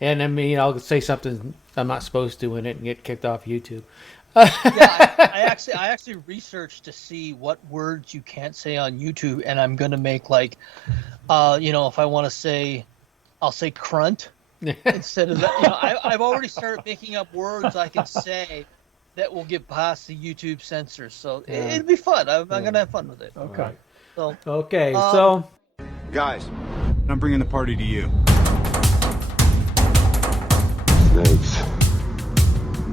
And I mean, I'll say something I'm not supposed to in it and get kicked off YouTube. Yeah, I actually researched to see what words you can't say on YouTube, and I'm gonna make like, if I want to say, I'll say crunt instead of that. I've already started making up words I can say that will get past the YouTube censors, so Yeah. it'll be fun. I'm gonna have fun with it. Okay. So, Okay, um, so Guys, I'm bringing the party to you. Snakes.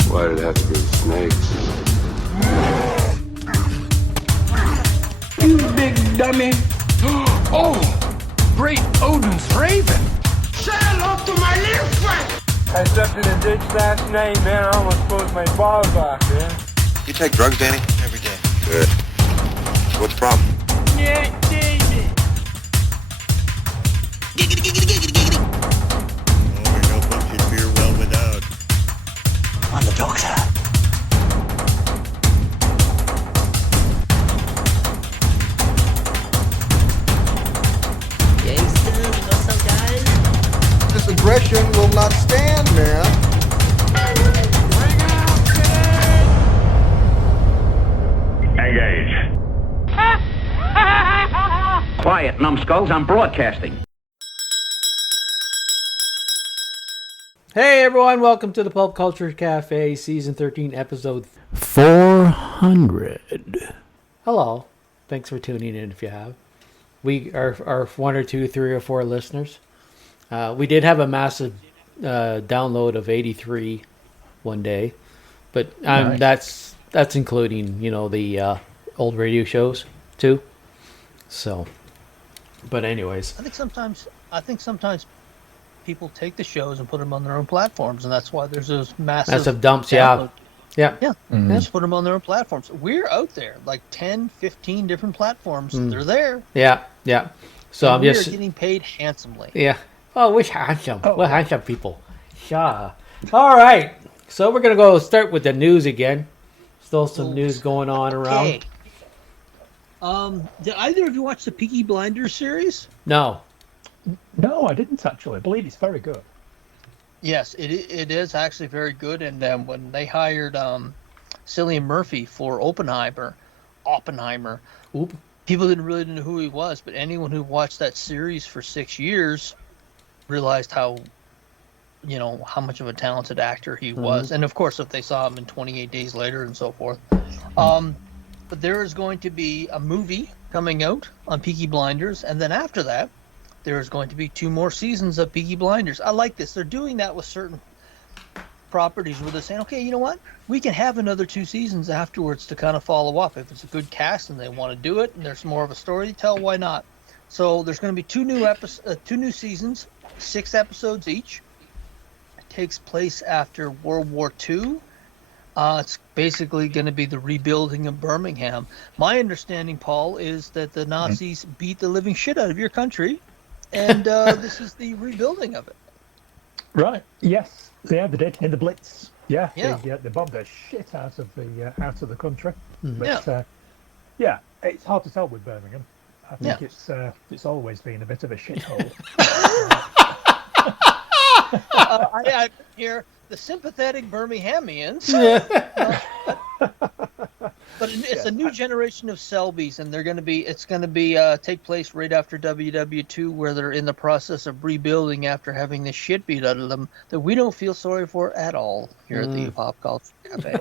Why did it have to be snakes? You big dummy. Oh, great Odin's raven. Say hello to my little friend. I stepped in a ditch last night, man. I almost closed my balls off, man. You take drugs, Danny? Every day. Good. What's the problem? Yeah, David. Giggity, giggity, giggity, giggity. Oh, we know punchy beer well without. I'm the doctor. gangsters, what's up, guys? This aggression will not stand, man. Engage. Quiet, numbskulls. I'm broadcasting. hey everyone, welcome to the Pulp Culture Cafe, Season 13, Episode 400. Hello. Thanks for tuning in if you have. We are one or two, three or four listeners. We did have a massive download of 83 one day, but Nice. that's including the old radio shows too. So, but anyways, I think sometimes people take the shows and put them on their own platforms, and that's why there's those massive dumps. Yeah, download. yeah, Yeah, Mm-hmm. just put them on their own platforms. We're out there, like 10, 15 different platforms. They're there. yeah, yeah. So And I'm we are just getting paid handsomely. yeah. Oh, we're handsome. We're handsome people. Yeah. All right. So we're gonna go start with the news again. Still some news going on around. Okay. Did either of you watch the Peaky Blinders series? No. No, I didn't actually. I believe it's very good. Yes, it is actually very good. And when they hired Cillian Murphy for Oppenheimer, Oop. people didn't really know who he was, but anyone who watched that series for 6 years realized how much of a talented actor he was. And of course, if they saw him in 28 Days Later and so forth. But there is going to be a movie coming out on Peaky Blinders, and then after that, there is going to be 2 more seasons of Peaky Blinders. I like this. They're doing that with certain properties where they're saying, okay, you know what? We can have another 2 seasons afterwards to kind of follow up. If it's a good cast and they want to do it and there's more of a story to tell, why not? So there's going to be 2 new seasons, 6 episodes each. It takes place after World War II. It's basically going to be the rebuilding of Birmingham. My understanding, Paul, is that the Nazis beat the living shit out of your country, and this is the rebuilding of it. Right. Yes. Yeah, they did in the Blitz. Yeah. Yeah. They bombed the shit out of the country. Yeah. But yeah, it's hard to tell with Birmingham. I think Yeah. it's always been a bit of a shithole. I hear the sympathetic Birminghamians. But it's a new generation of Selby's, and it's going to be take place right after WW2, where they're in the process of rebuilding after having the shit beat out of them that we don't feel sorry for at all here at the Pop Culture Cafe.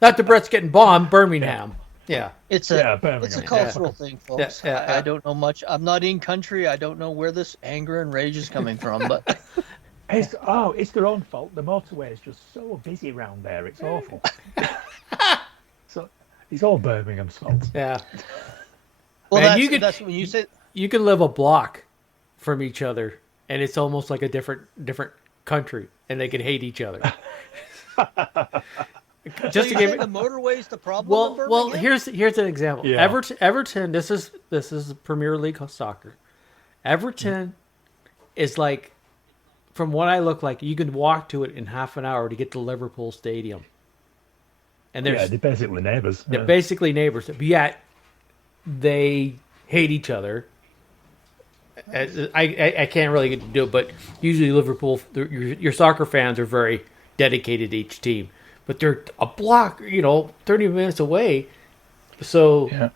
Not the Brits getting bombed, Birmingham. Yeah. It's Birmingham. a cultural thing, folks. Yeah. I don't know much. I'm not in country. I don't know where this anger and rage is coming from, but It's their own fault. The motorway is just so busy around there. It's awful. So it's all Birmingham's fault. Yeah. well, Man, that's when you say. You can live a block from each other, and it's almost like a different country, and they can hate each other. Just to you give say the motorway's the problem. in well, Birmingham? here's an example. Yeah. Everton. This is Premier League soccer. Everton is like, from what I look like, you can walk to it in half an hour to get to Liverpool Stadium. And They're basically neighbours. they're basically neighbors, but yet they hate each other I can't really get to do it, but usually Liverpool, your soccer fans are very dedicated to each team, but they're a block, 30 minutes away. So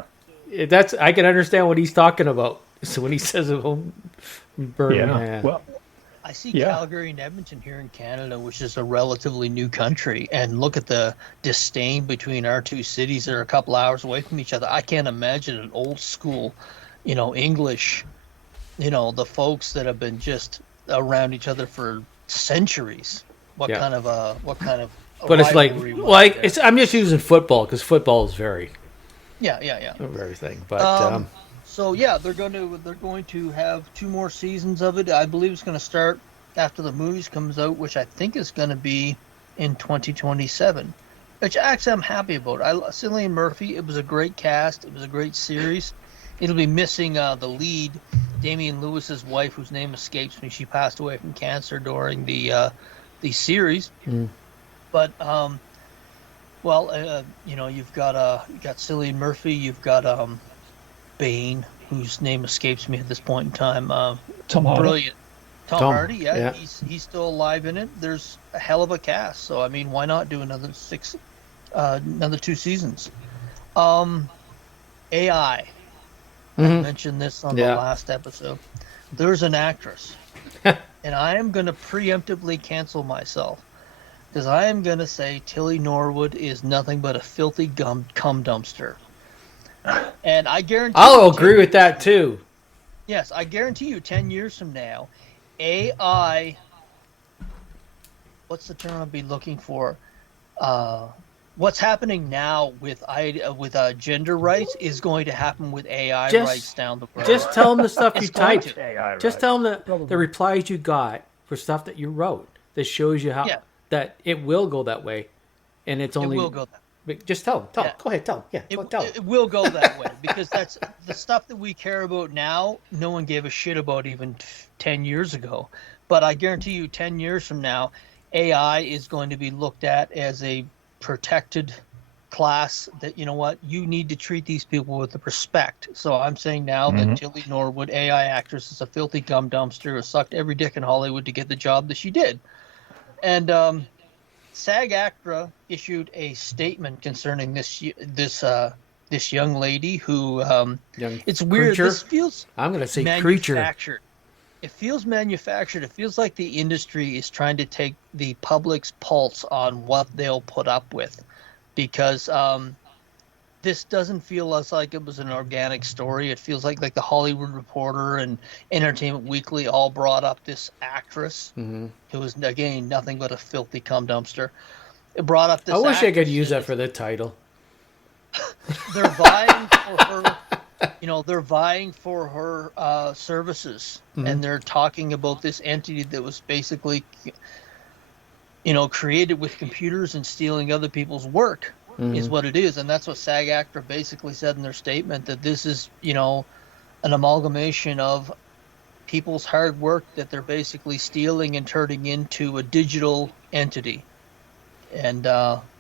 that's I can understand what he's talking about. So when he says Birmingham, Well, I see Calgary and Edmonton here in Canada, which is a relatively new country, and look at the disdain between our two cities that are a couple hours away from each other. I can't imagine an old school, English, the folks that have been just around each other for centuries. What kind of but it's like, rivalry was there? I'm just using football because football is very Yeah. very thing. But So yeah, they're going to have 2 more seasons of it. I believe it's going to start after the movies comes out, which I think is going to be in 2027. Which actually I'm happy about. Cillian Murphy. It was a great cast. It was a great series. It'll be missing the lead, Damian Lewis's wife, whose name escapes me. She passed away from cancer during the series. But you've got Cillian Murphy. You've got Bane, whose name escapes me at this point in time. Tom Hardy. Brilliant. Tom Hardy, yeah. He's still alive in it. There's a hell of a cast. So I mean, why not do another 2 seasons? AI. I mentioned this on the last episode. There's an actress, and I am going to preemptively cancel myself because I am going to say Tilly Norwood is nothing but a filthy cum dumpster. And I guarantee I'll agree with that too. Yes, I guarantee you 10 years from now, AI, what's the term I'd be looking for? What's happening now with gender rights is going to happen with AI rights down the road. Just tell them the stuff you It's going typed. AI Just tell them the replies you got for stuff that you wrote. That shows you how that it will go that way, and it's only. It will go that way. Just tell them. Yeah. Go ahead. Tell them. Yeah. Tell them. It will go that way because that's the stuff that we care about now. No one gave a shit about even 10 years ago. But I guarantee you 10 years from now, AI is going to be looked at as a protected class that, you need to treat these people with respect. So I'm saying now that Tilly Norwood, AI actress, is a filthy gum dumpster who sucked every dick in Hollywood to get the job that she did. And SAG-AFTRA issued a statement concerning this young lady who it's weird. Creature? This feels I'm going to say creature. manufactured. It feels manufactured. It feels like the industry is trying to take the public's pulse on what they'll put up with, because this doesn't feel as like it was an organic story. It feels like the Hollywood Reporter and Entertainment Weekly all brought up this actress who was, again, nothing but a filthy cum dumpster. It brought up this I wish I could actress use that for the title. They're vying for her. They're vying for her services, and they're talking about this entity that was basically, created with computers and stealing other people's work. Is what it is, and that's what SAG-AFTRA basically said in their statement, that this is, an amalgamation of people's hard work that they're basically stealing and turning into a digital entity. And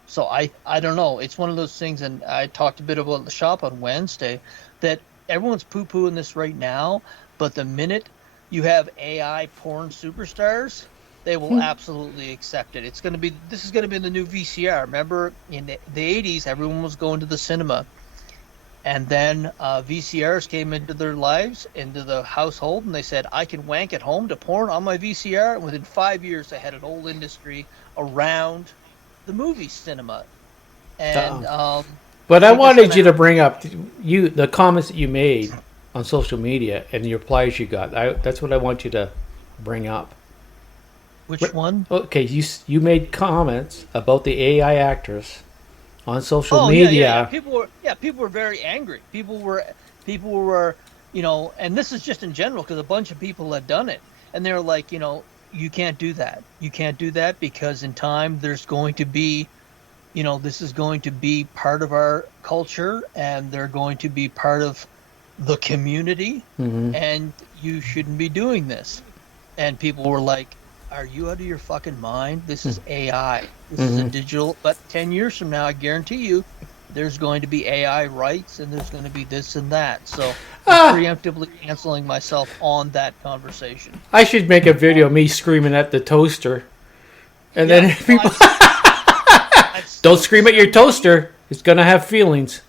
so I don't know. It's one of those things, and I talked a bit about the shop on Wednesday, that everyone's poo-pooing this right now, but the minute you have AI porn superstars, they will absolutely accept it. This is going to be the new VCR. Remember, in the 80s, everyone was going to the cinema. And then VCRs came into their lives, into the household, and they said, I can wank at home to porn on my VCR. And within 5 years, they had an old industry around the movie cinema. And but I wanted you to bring up the comments that you made on social media and the replies you got. That's what I want you to bring up. Which one? Okay, you made comments about the AI actress on social media. Yeah. People were very angry. People were, and this is just in general, because a bunch of people had done it, and they were like, you can't do that. You can't do that because in time there's going to be, this is going to be part of our culture, and they're going to be part of the community, and you shouldn't be doing this. And people were like, are you out of your fucking mind? This is AI. This is a digital. But 10 years from now, I guarantee you, there's going to be AI rights and there's going to be this and that. So I'm preemptively canceling myself on that conversation. I should make a video of me screaming at the toaster. And then people... Don't scream at your toaster. It's going to have feelings.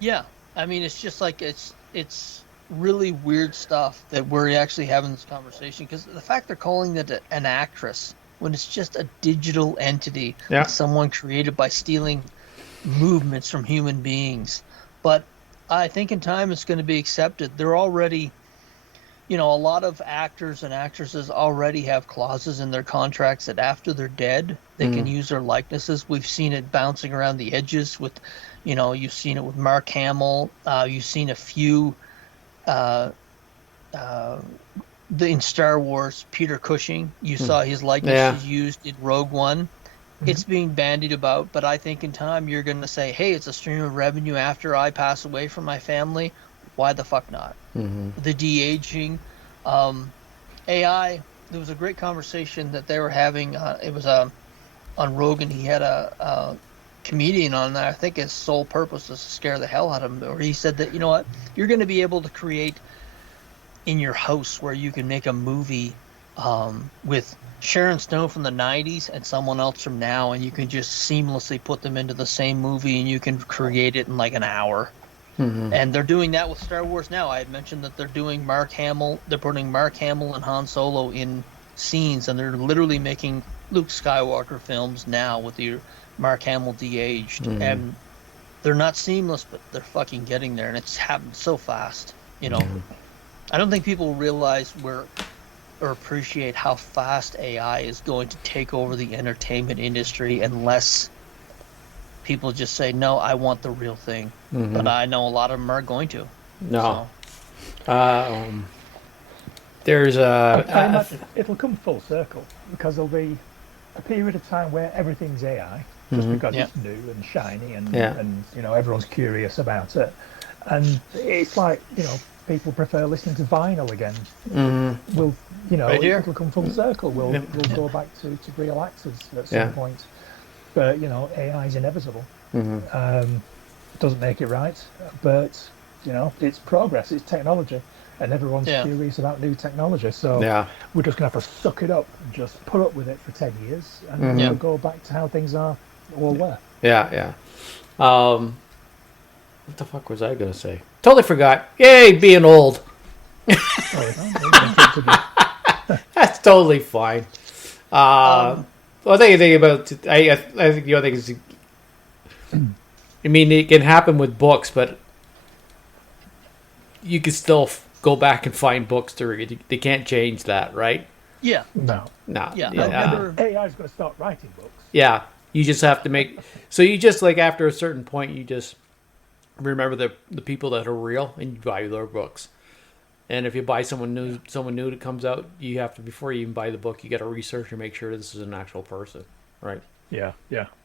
Yeah. I mean, it's just like it's really weird stuff that we're actually having this conversation, because the fact they're calling it an actress when it's just a digital entity, Yeah. someone created by stealing movements from human beings. But I think in time it's going to be accepted. They're already, a lot of actors and actresses already have clauses in their contracts that after they're dead, they can use their likenesses. We've seen it bouncing around the edges with, you've seen it with Mark Hamill. You've seen a few, in Star Wars, Peter Cushing. You saw his likeness used in Rogue One. It's being bandied about, but I think in time you're going to say, hey, it's a stream of revenue after I pass away from my family. Why the fuck not? The de-aging. AI, there was a great conversation that they were having. It was on Rogan. He had a comedian on there. I think his sole purpose was to scare the hell out of him. Where he said that, you know what, you're going to be able to create in your house where you can make a movie with Sharon Stone from the 90s and someone else from now, and you can just seamlessly put them into the same movie and you can create it in like an hour. And they're doing that with Star Wars now. I had mentioned that they're doing Mark Hamill. They're putting Mark Hamill and Han Solo in scenes, and they're literally making Luke Skywalker films now with the Mark Hamill de-aged. And they're not seamless, but they're fucking getting there, and it's happened so fast. I don't think people realize or appreciate how fast AI is going to take over the entertainment industry unless people just say, no, I want the real thing. But I know a lot of them are going to. No. There's I imagine it'll come full circle, because there'll be a period of time where everything's AI, just because it's new and shiny and everyone's curious about it. And it's like, people prefer listening to vinyl again. We'll, it'll come full circle. We'll go back to real actors at some point. But, AI is inevitable. Doesn't make it right. But, it's progress, it's technology. And everyone's curious about new technology. So we're just going to have to suck it up and just put up with it for 10 years. And then we'll go back to how things are or were. Yeah. What the fuck was I going to say? Totally forgot. Yay, being old. That's totally fine. Well, I think about. I think the other thing is. I mean, it can happen with books, but you can still go back and find books to read. They can't change that, right? Yeah. No. Yeah. AI is going to start writing books. Yeah. You just have to make. So you just after a certain point, you just remember the people that are real, and you buy their books. And if you buy someone new that comes out, you have to, before you even buy the book, you got to research and make sure this is an actual person, right? Yeah.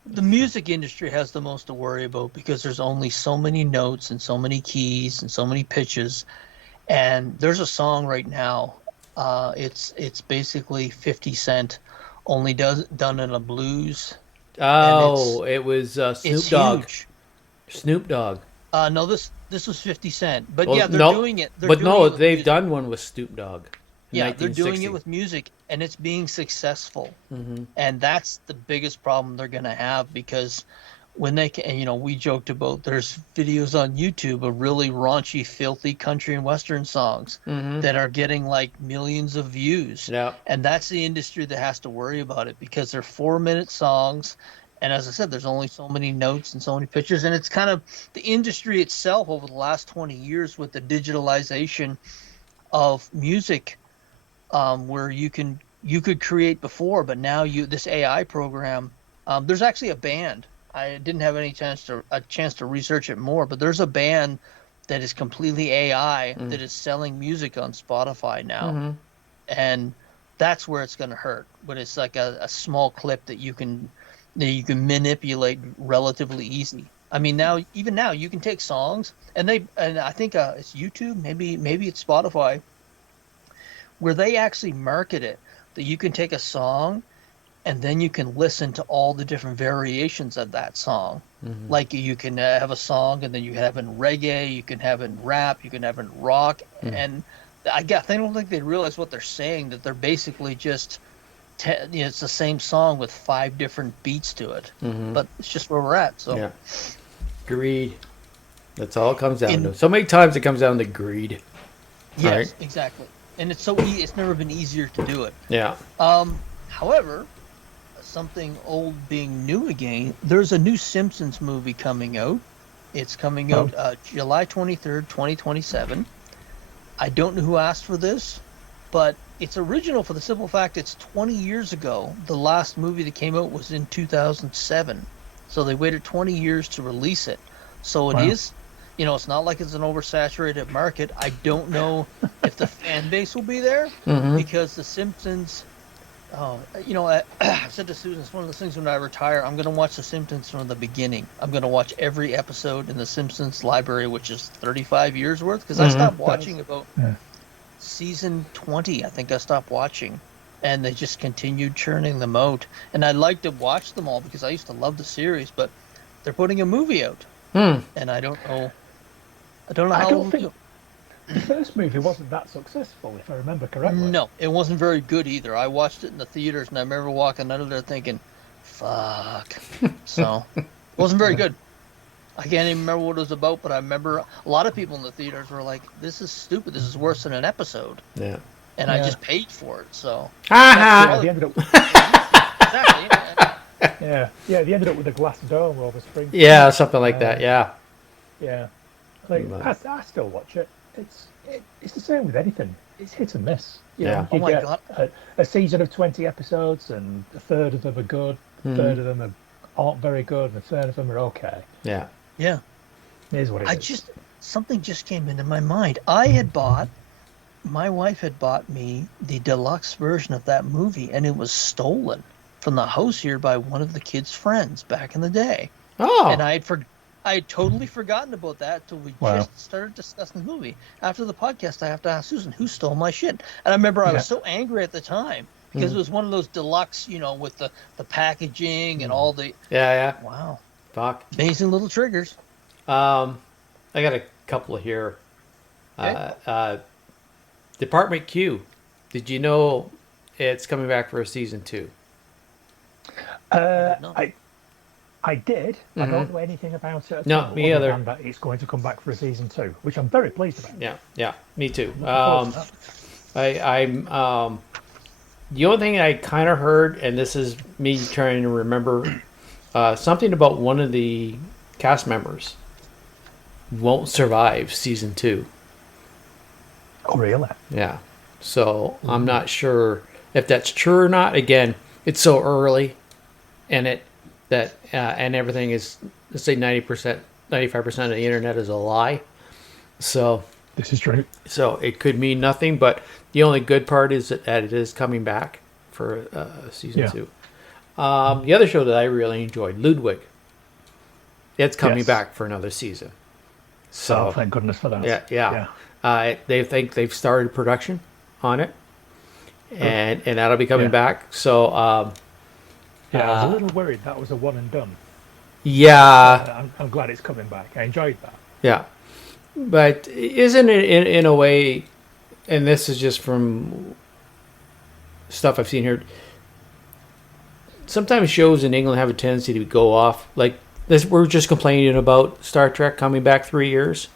The music industry has the most to worry about, because there's only so many notes and so many keys and so many pitches. And there's a song right now. It's basically 50 Cent, only done in a blues. Oh, it was Snoop Dogg. Huge. Snoop Dogg. No, this was 50 Cent. But Well, they're doing it. They've done one with Snoop Dogg. Yeah, they're doing it with music, and it's being successful. And that's the biggest problem they're going to have, because when they can, we joked about there's videos on YouTube of really raunchy, filthy country and western songs that are getting like millions of views. Yeah. And that's the industry that has to worry about it, because they're 4-minute songs. And as I said, there's only so many notes and so many pictures. And it's kind of the industry itself over the last 20 years with the digitalization of music, where you could create before, but now this AI program, there's actually a band. I didn't have a chance to research it more, but there's a band that is completely AI that is selling music on Spotify now. And that's where it's going to hurt, when it's like a small clip that you can manipulate relatively easy. I mean, even now you can take songs, and I think it's YouTube, maybe it's Spotify, where they actually market it, that you can take a song and then you can listen to all the different variations of that song. Like you can have a song, and then you have it in reggae, you can have it in rap, you can have it in rock, and I don't think they realize what they're saying. That they're basically just, it's the same song with 5 different beats to it. But it's just where we're at. So Yeah. Greed. That's all it comes down to. So many times it comes down to greed. yes, Right. exactly. And it's so it's never been easier to do it. Yeah. However, something old being new again, there's a new Simpsons movie coming out. It's coming out July 23rd, 2027. I don't know who asked for this, but it's original for the simple fact it's 20 years ago. The last movie that came out was in 2007. So they waited 20 years to release it. So it is, it's not like it's an oversaturated market. I don't know if the fan base will be there because The Simpsons... I said to Susan, it's one of those things when I retire, I'm going to watch The Simpsons from the beginning. I'm going to watch every episode in The Simpsons library, which is 35 years worth, because I stopped watching about season 20. I think I stopped watching, and they just continued churning them out. And I like to watch them all because I used to love the series, but they're putting a movie out, and I don't know how it'll do. The first movie wasn't that successful, if I remember correctly. No, it wasn't very good either. I watched it in the theaters, and I remember walking out of there thinking, fuck. So, it wasn't very good. I can't even remember what it was about, but I remember a lot of people in the theaters were like, this is stupid. This is worse than an episode. Yeah. And I just paid for it, so. Yeah, they ended up, Exactly. they ended up with a glass dome over spring. Yeah, something like that. Yeah. Yeah. Like, I still watch it. It's the same with anything. It's hit and miss. Yeah. You Oh my get God. a season of 20 episodes, and a third of them are good, a third of them aren't very good, and a third of them are okay. Yeah. Yeah. It is what it is. Something just came into my mind. My wife had bought me the deluxe version of that movie, and it was stolen from the house here by one of the kids' friends back in the day. Oh. And I had totally forgotten about that until we just started discussing the movie. After the podcast, I have to ask Susan, who stole my shit? And I remember I was so angry at the time because it was one of those deluxe, with the packaging and all the... Yeah. Wow. Fuck. Amazing little triggers. I got a couple here. Okay. Department Q. Did you know it's coming back for a season 2? No. I did. I don't know anything about it at No, all, me other either. than that it's going to come back for a season 2, which I'm very pleased about. Yeah, me too. Looking forward to that. I'm the only thing I kind of heard, and this is me trying to remember, something about one of the cast members won't survive season 2. Oh, really? Yeah. So I'm not sure if that's true or not. Again, it's so early, and and everything is, let's say 90%, 95% of the internet is a lie. So This is true. So it could mean nothing, but the only good part is that it is coming back for season 2. The other show that I really enjoyed, Ludwig, it's coming back for another season. So thank goodness for that. Yeah. They think they've started production on it, and that'll be coming back. So I was a little worried that was a one and done. Yeah, I'm glad it's coming back. I enjoyed that. Yeah, but isn't it in a way? And this is just from stuff I've seen here. Sometimes shows in England have a tendency to go off like this. We're just complaining about Star Trek coming back 3 years.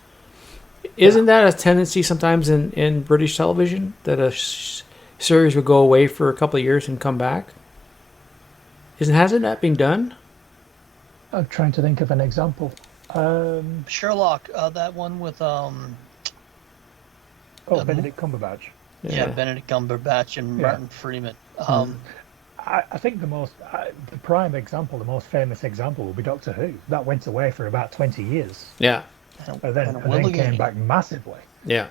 Isn't that a tendency sometimes in British television that a series would go away for a couple of years and come back? Hasn't that been done? I'm trying to think of an example. Sherlock, that one with Benedict Cumberbatch. Yeah, Benedict Cumberbatch and Martin Freeman. I think the prime example, the most famous example, will be Doctor Who. That went away for about 20 years. Yeah. And then came back massively. Yeah.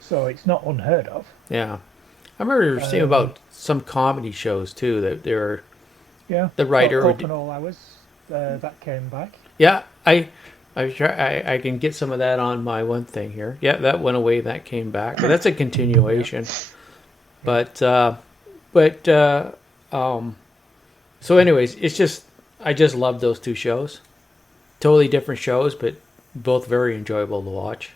So it's not unheard of. Yeah. I remember seeing about some comedy shows too that they were. Yeah. The writer. Open All Hours, that came back. Yeah, I can get some of that on my one thing here. Yeah, that went away. That came back. But that's a continuation. But So, anyways, I just love those two shows. Totally different shows, but both very enjoyable to watch.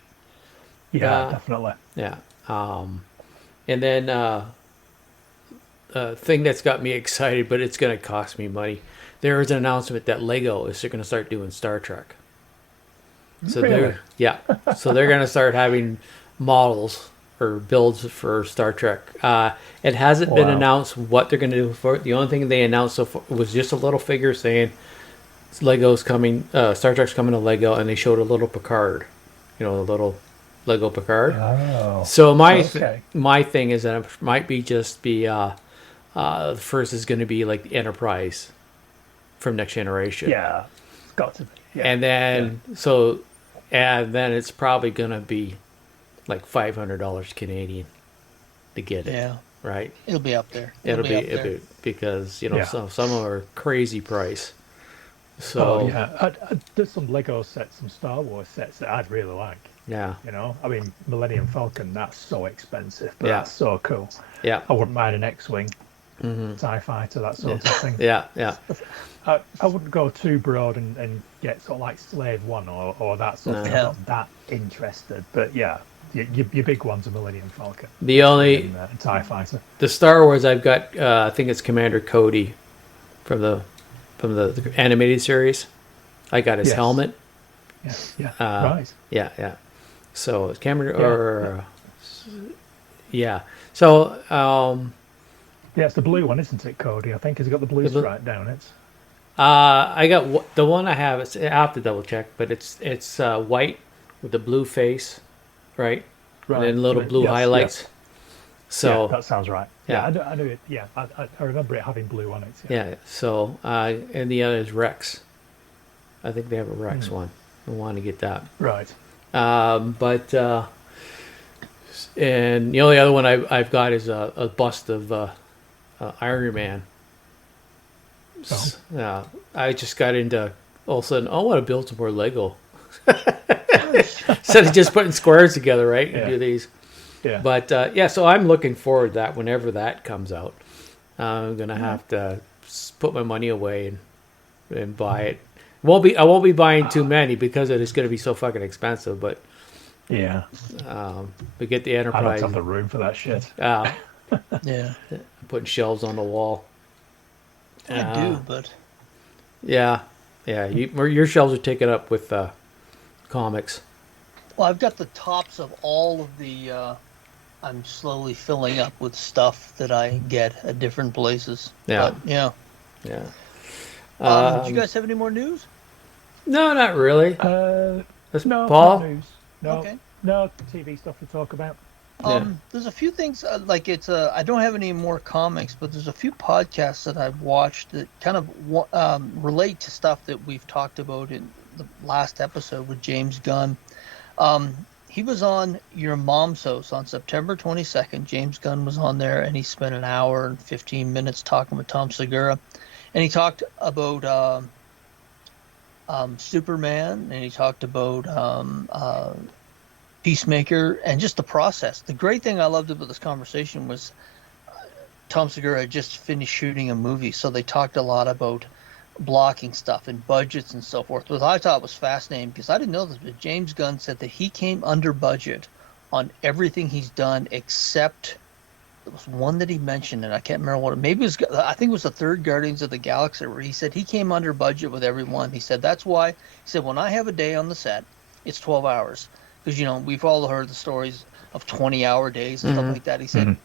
Yeah, definitely. Yeah. And then thing that's got me excited, but it's going to cost me money. There is an announcement that Lego is going to start doing Star Trek. So Really? so they're going to start having models or builds for Star Trek. It hasn't been Wow. announced what they're going to do for it. The only thing they announced so far was just a little figure saying Lego's coming, Star Trek's coming to Lego, and they showed a little Picard, a little Lego Picard. Oh. So Okay. my thing is that it might be the first is going to be like the Enterprise from Next Generation. Yeah, it's got to be. Yeah. And then then it's probably going to be like $500 Canadian to get it. Yeah. Right. It'll be up there. It'll up be there. because Yeah. some of them are crazy price. So Oh yeah, there's some Lego sets, some Star Wars sets that I'd really like. yeah. I mean, Millennium Falcon, that's so expensive, but Yeah. that's so cool. Yeah. I wouldn't mind an X-wing, TIE fighter, that sort of thing. Yeah. Yeah. I wouldn't go too broad and get sort of like Slave One or that sort of thing. I'm not that interested, but yeah, your big ones are Millennium Falcon. The only And TIE fighter. the Star Wars I've got, I think it's Commander Cody from the animated series. I got his Yes. helmet. Yeah, right. Yeah. So it's Commander So Yeah, it's the blue one, isn't it, Cody? I think he's got the blue stripe down it. I got the one I have. I have to double check, but it's white with the blue face, right? And then little blue highlights. Yes. So that sounds right. Yeah. I knew it. Yeah, I remember it having blue on it. yeah. So and the other is Rex. I think they have a Rex one. I want to get that. Right. But and the only other one I've got is a bust of Iron Man. Oh. I just got into all of a sudden. I want to build some more Lego. Instead of just putting squares together, right? And do these. Yeah. But so I'm looking forward to that whenever that comes out. I'm gonna have to put my money away and buy it. I won't be buying too many because it is going to be so fucking expensive. But yeah, we get the I Enterprise. don't have the room for that shit. Yeah. Putting shelves on the wall. I do, but Yeah. Your shelves are taken up with comics. well, I've got the tops of all of the. I'm slowly filling up with stuff that I get at different places. Yeah. But, yeah. Yeah. Did you guys have any more news? No, not really. That's No, Paul. not news. No, Okay. no TV stuff to talk about. There's a few things like it's. I don't have any more comics, but there's a few podcasts that I've watched that kind of relate to stuff that we've talked about in the last episode with James Gunn. He was on Your Mom's House on September 22nd. James Gunn was on there, and he spent an hour and 15 minutes talking with Tom Segura, and he talked about Superman, and he talked about Peacemaker, and just the process. The great thing I loved about this conversation was Tom Segura had just finished shooting a movie, so they talked a lot about blocking stuff and budgets and so forth, which I thought was fascinating because I didn't know this, but James Gunn said that he came under budget on everything he's done except there was one that he mentioned, and I can't remember what it was. I think it was the third Guardians of the Galaxy, where he said he came under budget with everyone. He said that's why. He said when I have a day on the set, it's 12 hours because we've all heard the stories of 20-hour days and stuff like that. He said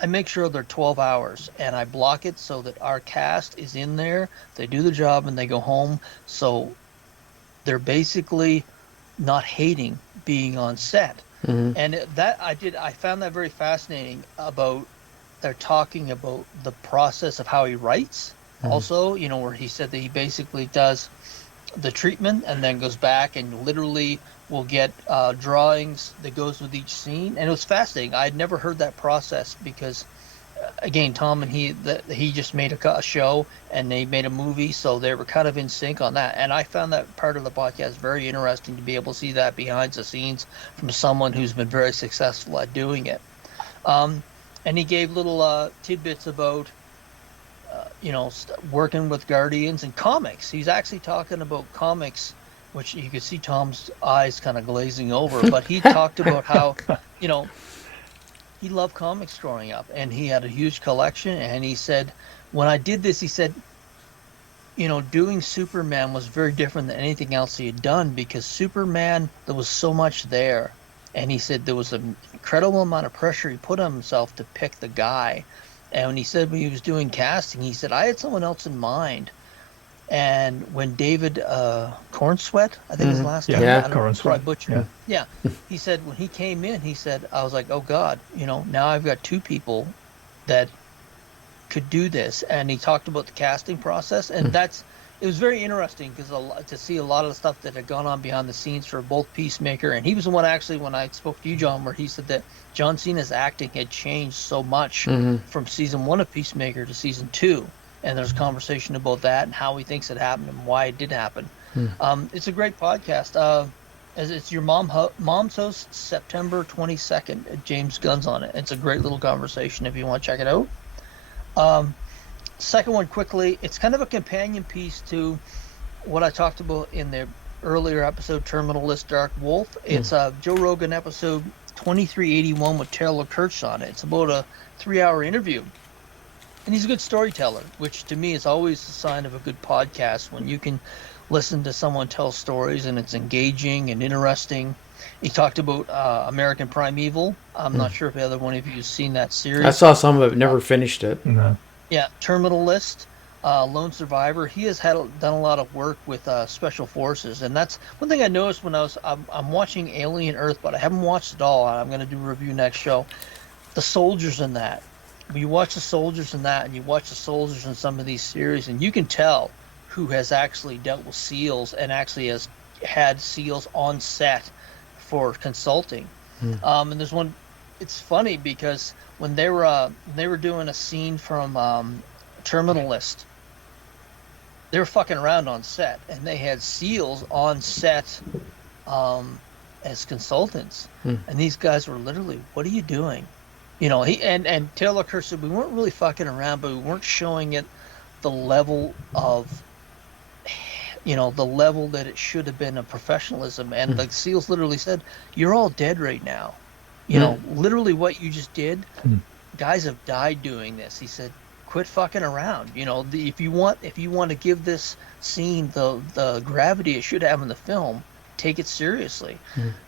I make sure they're 12 hours, and I block it so that our cast is in there, they do the job, and they go home. So they're basically not hating being on set. And I found that very fascinating about they're talking about the process of how he writes. Also, where he said that he basically does the treatment and then goes back and literally will get drawings that goes with each scene, and it was fascinating. I had never heard that process because again, Tom and he just made a show and they made a movie, so they were kind of in sync on that, and I found that part of the podcast very interesting to be able to see that behind the scenes from someone who's been very successful at doing it. And he gave little tidbits about working with Guardians and comics. He's actually talking about comics, which you could see Tom's eyes kind of glazing over. But he talked about how, he loved comics growing up, and he had a huge collection. And he said, when I did this, he said, doing Superman was very different than anything else he had done, because Superman, there was so much there. And he said there was an incredible amount of pressure he put on himself to pick the guy. And when he said when he was doing casting, he said, I had someone else in mind. And when David Cornsweet, I think his last name, Yeah, I don't know, Cornsweet. probably butchered. Yeah. He said when he came in, he said, I was like, oh God, now I've got two people that could do this. And he talked about the casting process, and it was very interesting because to see a lot of the stuff that had gone on behind the scenes for both Peacemaker, and he was the one actually when I spoke to you, John, where he said that John Cena's acting had changed so much from season 1 of Peacemaker to season 2, and there's conversation about that and how he thinks it happened and why it did happen. It's a great podcast. As it's your mom's host, September 22nd. James Gunn's on it. It's a great little conversation if you want to check it out. Second one, quickly, it's kind of a companion piece to what I talked about in the earlier episode, Terminal List Dark Wolf. It's a Joe Rogan episode 2381 with Taylor Kirsch on it. It's about a 3-hour interview. And he's a good storyteller, which to me is always a sign of a good podcast, when you can listen to someone tell stories and it's engaging and interesting. He talked about American Primeval. I'm not sure if the other one of you has seen that series. I saw some of it, never finished it. No. Yeah, Terminal List, Lone Survivor. He has done a lot of work with Special Forces, and that's one thing I noticed when I'm watching Alien Earth, but I haven't watched it all. I'm going to do a review next show. The soldiers in that. When you watch the soldiers in that, and you watch the soldiers in some of these series, and you can tell who has actually dealt with SEALs and actually has had SEALs on set for consulting. And there's one. It's funny because when they were doing a scene from Terminal List, they were fucking around on set, and they had SEALs on set as consultants, and these guys were literally, "What are you doing?" He and Taylor Kirsch said, we weren't really fucking around, but we weren't showing it the level of, the level that it should have been of professionalism. And the SEALs literally said, "You're all dead right now." Literally what you just did, guys have died doing this. He said, quit fucking around. If you want to give this scene the gravity it should have in the film, take it seriously.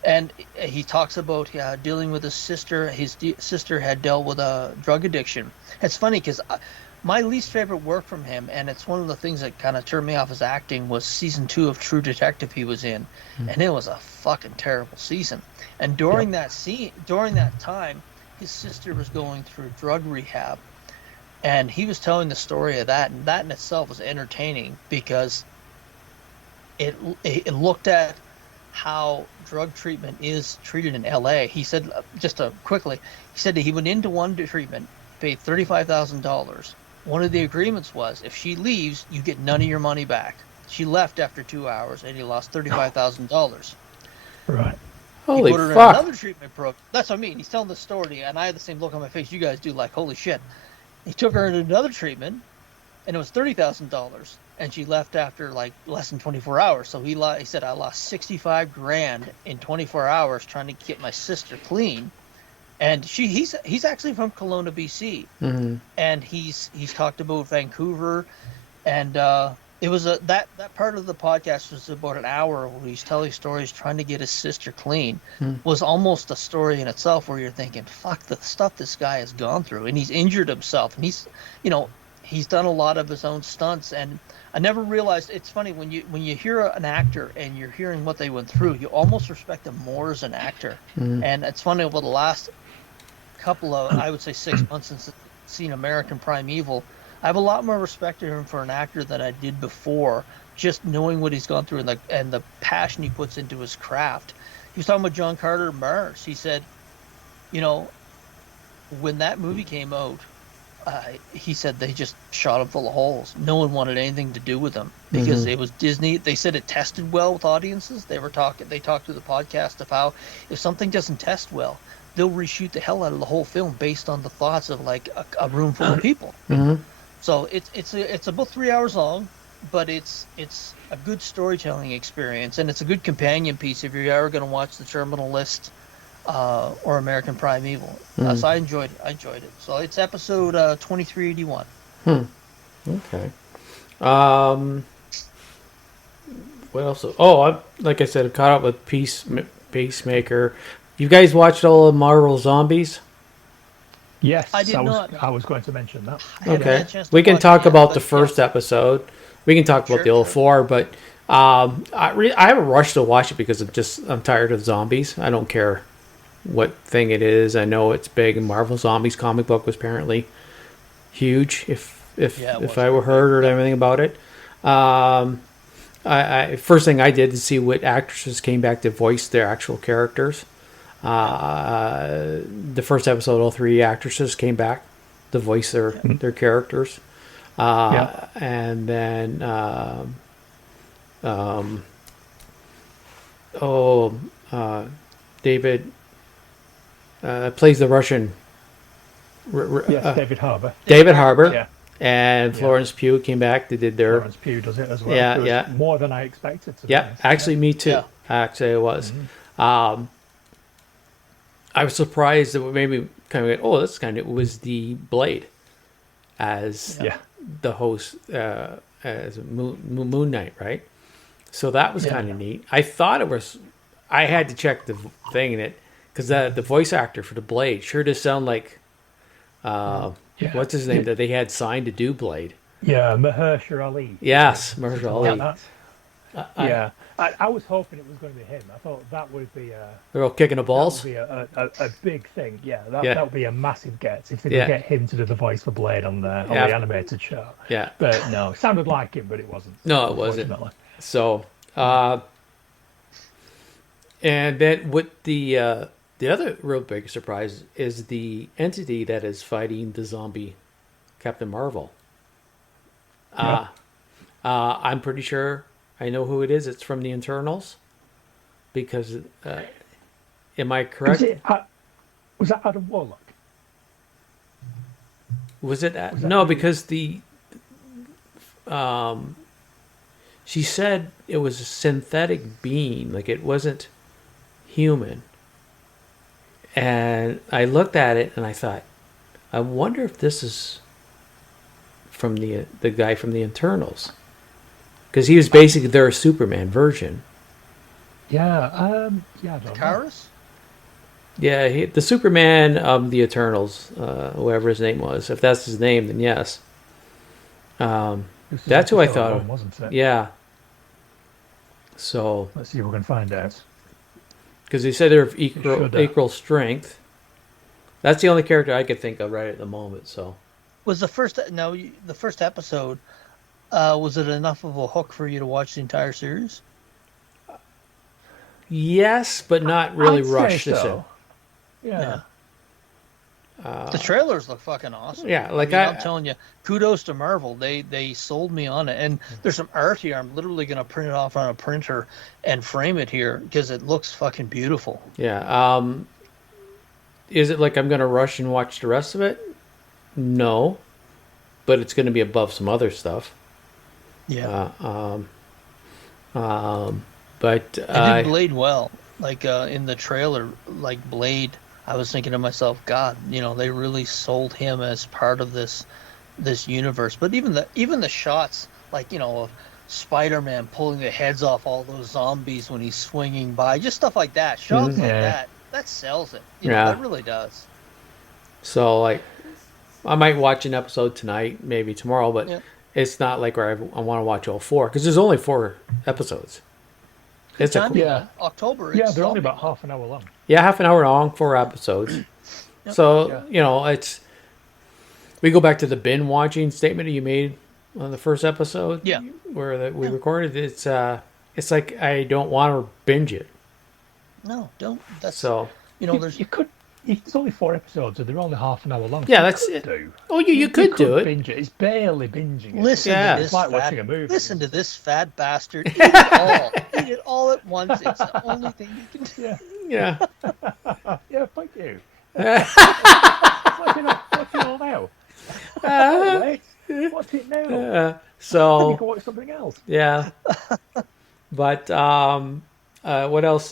And he talks about dealing with his sister. His sister had dealt with a drug addiction. It's funny because my least favorite work from him, and it's one of the things that kind of turned me off his acting, was season 2 of True Detective he was in, and it was a fucking terrible season. And during that time, his sister was going through drug rehab, and he was telling the story of that, and that in itself was entertaining because it looked at how drug treatment is treated in LA. He said, quickly, he said that he went into one treatment, paid $35,000. One of the agreements was, if she leaves, you get none of your money back. She left after 2 hours, and he lost $35,000. Right. Holy he put her fuck. in another treatment program. That's what I mean. He's telling the story, and I had the same look on my face you guys do, like, holy shit. He took her into another treatment, and it was $30,000, and she left after like less than 24 hours. So he said, I lost $65,000 in 24 hours trying to get my sister clean. And he's actually from Kelowna, BC, and he's talked about Vancouver, and it was that part of the podcast was about an hour where he's telling stories trying to get his sister clean. Was almost a story in itself where you're thinking, fuck the stuff this guy has gone through, and he's injured himself, and he's done a lot of his own stunts. And I never realized, it's funny when you hear an actor and you're hearing what they went through, you almost respect them more as an actor. And it's funny, over the last couple of, I would say 6 months since I've seen American Primeval, I have a lot more respect to him for an actor than I did before, just knowing what he's gone through and the passion he puts into his craft. He was talking about John Carter Mars. He said, when that movie came out, he said they just shot him full of holes. No one wanted anything to do with him because it was Disney. They said it tested well with audiences. They talked through the podcast of how if something doesn't test well, they'll reshoot the hell out of the whole film based on the thoughts of like a room full of people. So it's about 3 hours long, but it's a good storytelling experience, and it's a good companion piece if you're ever going to watch The Terminal List or American Primeval. So I enjoyed it. So it's episode 2381. Okay. What else? Oh, like I said, I caught up with Peacemaker. You guys watched all of Marvel Zombies? Yes, I did not. I was going to mention that. I haven't Okay. had a chance to We can watch talk it yet, about but the first episode. We can talk about Sure, the old sure. four, but I haven't rushed to watch it because I'm tired of zombies. I don't care what thing it is. I know it's big, and Marvel Zombies comic book was apparently huge. Yeah, it was I were heard or anything about it. I first thing I did to see what actresses came back to voice their actual characters. The first episode, all three actresses came back to voice their characters. And then David plays the Russian. Yes, David Harbour. David Harbour. Yeah. And Florence Pugh came back. They did their. Florence Pugh does it as well. Yeah, It was yeah. More than I expected. To be Yeah, honest. actually, me too. Yeah. Actually, it was. I was surprised that maybe kind of oh, that's kind of it was the Blade as Yeah. the host as Moon Knight, right? So that was kind of neat. I thought it was. I had to check the thing in it because the voice actor for the Blade sure does sound like what's his name that they had signed to do Blade. Yeah, Mahershala Ali. Yes, Mahershala Ali. Like that. Yeah, I was hoping it was going to be him. I thought that would be They're all kicking the balls. That would be a big thing. Yeah, that would be a massive get if they Yeah. could get him to do the voice for Blade on the animated show. Yeah. But no, it sounded like him, but it wasn't. No, it wasn't. unfortunately. So, and then what the other real big surprise is the entity that is fighting the zombie Captain Marvel. I'm pretty sure I know who it is. It's from the Internals. Because, am I correct? Was that Adam Warlock? Was it? that No, who- because she said it was a synthetic being, like it wasn't human. And I looked at it and I thought, I wonder if this is from the guy from the Internals, because he was basically their Superman version. Yeah, I don't know. Karis? Yeah, the Superman of the Eternals, whoever his name was. If that's his name, then yes. This is That's who I episode thought one, of. wasn't it? Yeah. So, Let's see if we can find out. because they said they're of should, equal strength. That's the only character I could think of right at the moment. So, Was the first episode? Was it enough of a hook for you to watch the entire series? yes, but not really I'd say rushed. so. Yeah. The trailers look fucking awesome. Yeah, like I'm telling you, kudos to Marvel. They sold me on it, and there's some art here. I'm literally gonna print it off on a printer and frame it here because it looks fucking beautiful. Yeah. Is it like I'm going to rush and watch the rest of it? No, but it's going to be above some other stuff. Yeah, But I did Blade well. Like in the trailer, like Blade, I was thinking to myself, God, they really sold him as part of this universe. But even the shots, like of Spider-Man pulling the heads off all those zombies when he's swinging by, just stuff like that, shots like that sells it. That really does. So like, I might watch an episode tonight, maybe tomorrow, but it's not like where I want to watch all four because there's only 4 episodes. It's a October. Yeah, it's they're only zombie about half an hour long. half an hour long, 4 episodes. So it's we go back to the bin watching statement that you made on the first episode. Yeah. Where we recorded it's like I don't want to binge it. No, don't. That's So there's You could. There's only 4 episodes, and they're only half an hour long. Yeah, so that's you it. could do. Oh, you could do it. Binge it. It's barely binging it. Listen Yeah. to It's this like fat, watching a movie. Listen to this fat bastard. Eat it all. Eat it all at once. It's the only thing you can do. Yeah. Yeah, thank you. What's it all now? Wait. What's it now? Then you So can watch something else. yeah, but what else?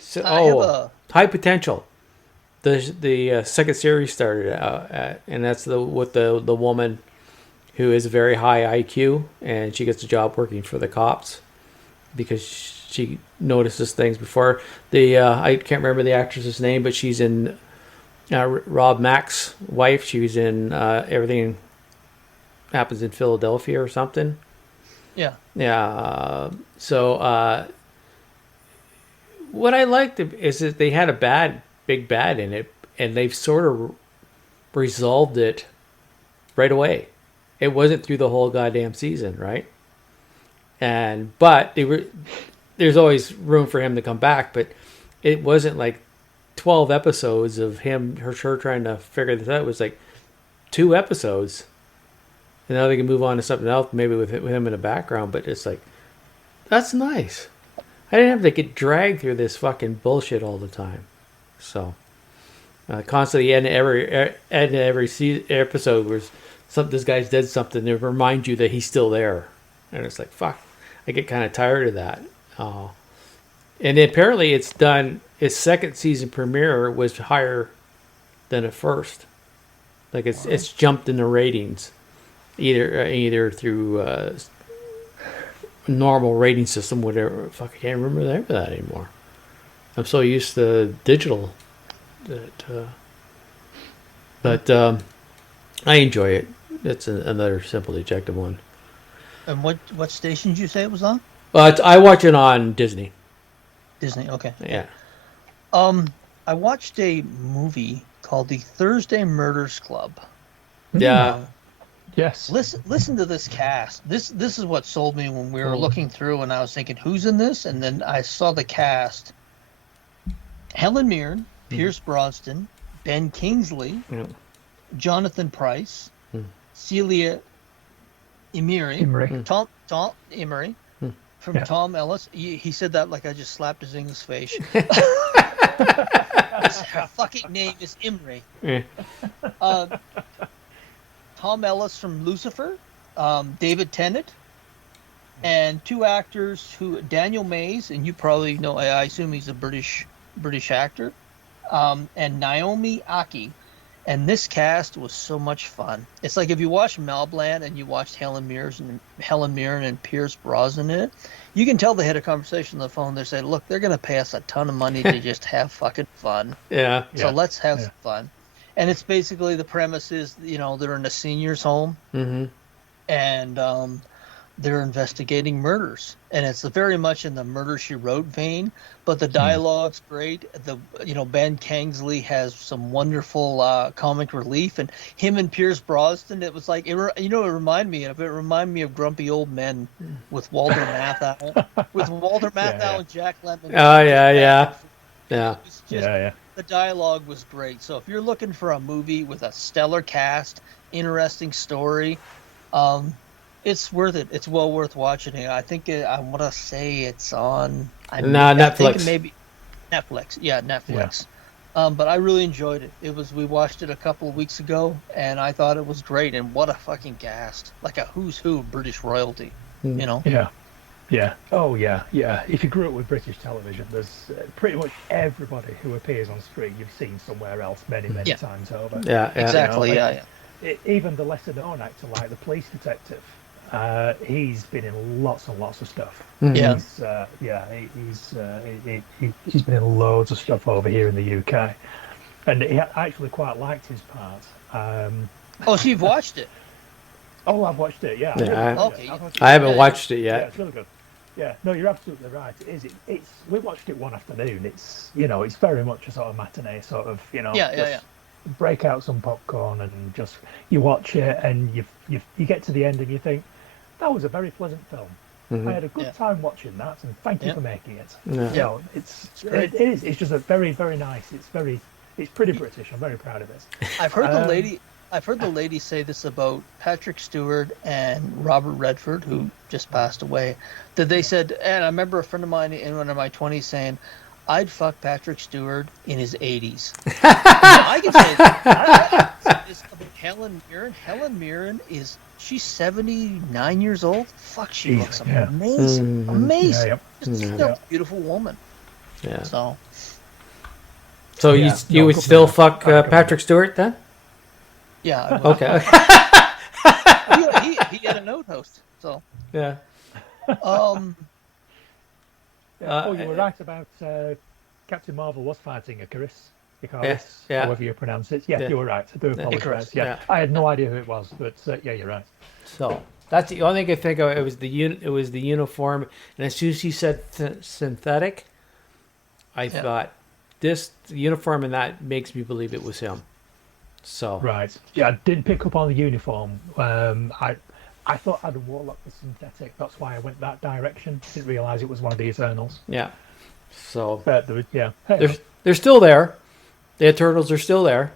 So, I have a High Potential. The second series started out, and that's with the woman who is a very high IQ, and she gets a job working for the cops because she notices things before I can't remember the actress's name, but she's in Rob Mack's wife. She was in Everything Happens in Philadelphia or something. yeah. Yeah. So what I liked is that they had a big bad in it, and they've sort of resolved it right away. It wasn't through the whole goddamn season, right? But there's always room for him to come back, but it wasn't like 12 episodes of her trying to figure this out. It was like 2 episodes, and now they can move on to something else, maybe with him in the background. But it's like, that's nice. I didn't have to get dragged through this fucking bullshit all the time. So constantly end every episode where this guy's did something to remind you that he's still there, and it's like, fuck. I get kind of tired of that. And apparently it's done. Its second season premiere was higher than the first. Like it's jumped in the ratings, either through normal rating system, whatever. Fuck, I can't remember that anymore. I'm so used to digital but I enjoy it. It's another Simple Detective one. And what station did you say it was on? I watch it on Disney. Disney. Okay. Yeah. I watched a movie called The Thursday Murders Club. Yeah. Yes. Listen to this cast. This is what sold me when we were looking through, and I was thinking, who's in this? And then I saw the cast: Helen Mirren, Pierce Brosnan, Ben Kingsley, Jonathan Pryce, Celia Imrie, Tom Emery, from Tom Ellis. He said that like I just slapped his English face. His fucking name is Imrie. Tom Ellis from Lucifer, David Tennant, and 2 actors Daniel Mays, and you probably know, I assume he's a British actor, and Naomi Aki. And this cast was so much fun. It's like if you watched Malbland and you watched Helen Mirren and Pierce Brosnan in it, you can tell they had a conversation on the phone. They said, look, they're going to pay us a ton of money to just have fucking fun. Yeah. So let's have some fun. And it's basically, the premise is, they're in a senior's home, and they're investigating murders. And it's very much in the Murder, She Wrote vein, but the dialogue's great. Ben Kingsley has some wonderful comic relief, and him and Pierce Brosnan, it was like, it reminded me of Grumpy Old Men with Walter Matthau, and Jack Lemmon. Oh, yeah. It's just, the dialogue was great. So if you're looking for a movie with a stellar cast, interesting story, it's worth it. It's well worth watching it. I think I want to say it's on Netflix. I think maybe Netflix. Yeah, Netflix. Yeah. But I really enjoyed it. We watched it a couple of weeks ago, and I thought it was great. And what a fucking cast! Like a who's who of British royalty. Yeah. Oh, yeah. If you grew up with British television, there's pretty much everybody who appears on screen you've seen somewhere else many times over. Yeah. Exactly. Even the lesser known actor, like the police detective, he's been in lots and lots of stuff. He's been in loads of stuff over here in the UK, and he actually quite liked his part. So you've watched it? Oh, I've watched it. Yeah. Okay. I haven't watched it yet. Yeah, it's really good. Yeah, no, you're absolutely right. It is. We watched it one afternoon. It's it's very much a sort of matinee sort of break out some popcorn and just you watch it and you get to the end and you think that was a very pleasant film. I had a good time watching that, and thank you for making it. It is. It's just a very, very nice. It's pretty British. I'm very proud of it. I've heard the lady say this about Patrick Stewart and Robert Redford, who just passed away, that they said, and I remember a friend of mine in one of my 20s saying, I'd fuck Patrick Stewart in his 80s. I can say this about Helen Mirren. Helen Mirren she's 79 years old. Fuck, she Jeez, looks yeah. amazing. Mhm. Amazing. Yeah, Just still a beautiful woman. Yeah. So So Yeah. you No, would good still for fuck that. Patrick Stewart then? yeah, I would. Okay. he had a note host. So Yeah. Yeah. You were right about Captain Marvel was fighting Icarus. Icarus, Yeah, yeah. however you pronounce it. Yeah, Yeah. you were right. I do apologize. Icarus, Yeah. yeah. I had no idea who it was, but yeah, you're right. So that's the only thing I could think of. It was the uniform, and as soon as he said synthetic, I thought the uniform and that makes me believe it was him. So Right. Yeah, I didn't pick up on the uniform. I thought Adam Warlock was synthetic. That's why I went that direction. Didn't realise it was one of the Eternals. yeah, so But there was, yeah. Hey, they're still there. The Eternals are still there.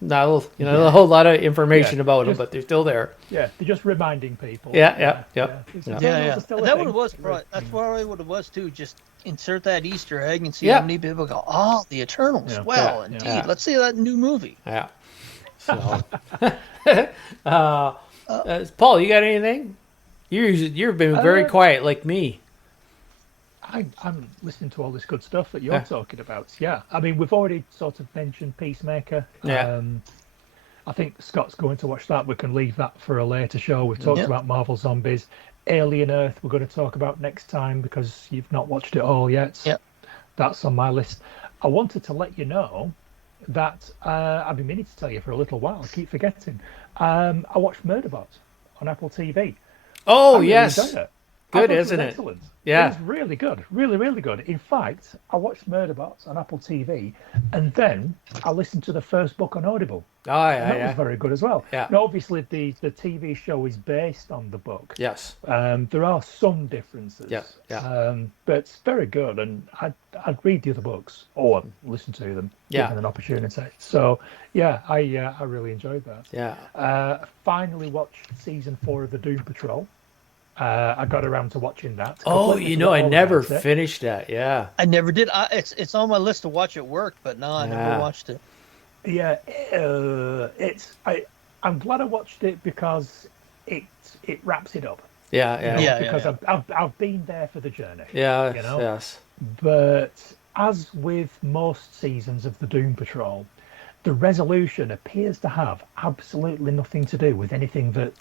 Not a whole lot of information Yeah, about them, just- but they're still there. yeah, they're just reminding people. Yeah. These Yeah. Eternals yeah. are still a That what thing. it was. That's probably what it was too. Just insert that Easter egg and see Yeah. how many people go. Oh, the Eternals. Yeah. Well, Yeah. indeed. Yeah. Let's see that new movie. Yeah. So, Paul, you got anything? You've been very quiet, like me. I'm listening to all this good stuff that you're Yeah. talking about. Yeah, I mean, we've already sort of mentioned Peacemaker. Yeah. I think Scott's going to watch that. We can leave that for a later show. We've talked Yeah. about Marvel Zombies. Alien Earth, we're going to talk about next time because you've not watched it all yet. Yeah. That's on my list. I wanted to let you know that I've been meaning to tell you for a little while. I keep forgetting. I watched Murderbot on Apple TV. Oh I really yes, enjoyed it. I good, thought isn't was it? Excellent. Yeah. It was really good, really, really good. In fact, I watched Murderbots on Apple TV, and then I listened to the first book on Audible. Oh And that yeah. was very good as well. Yeah. Now, obviously, the TV show is based on the book. Yes. There are some differences. Yeah, yeah. But it's very good, and I'd read the other books or listen to them, Yeah. given an opportunity. So yeah, I really enjoyed that. Yeah. Finally watched season 4 of the Doom Patrol. I got around to watching that. Oh, Completely I forgot never about it. finished that. Yeah. I never did. It's on my list to watch at work, but no, I Yeah. never watched it. Yeah, I'm glad I watched it because it wraps it up. Yeah. you know, Yeah. because I've been there for the journey. Yeah. You know? Yes. But as with most seasons of the Doom Patrol, the resolution appears to have absolutely nothing to do with anything that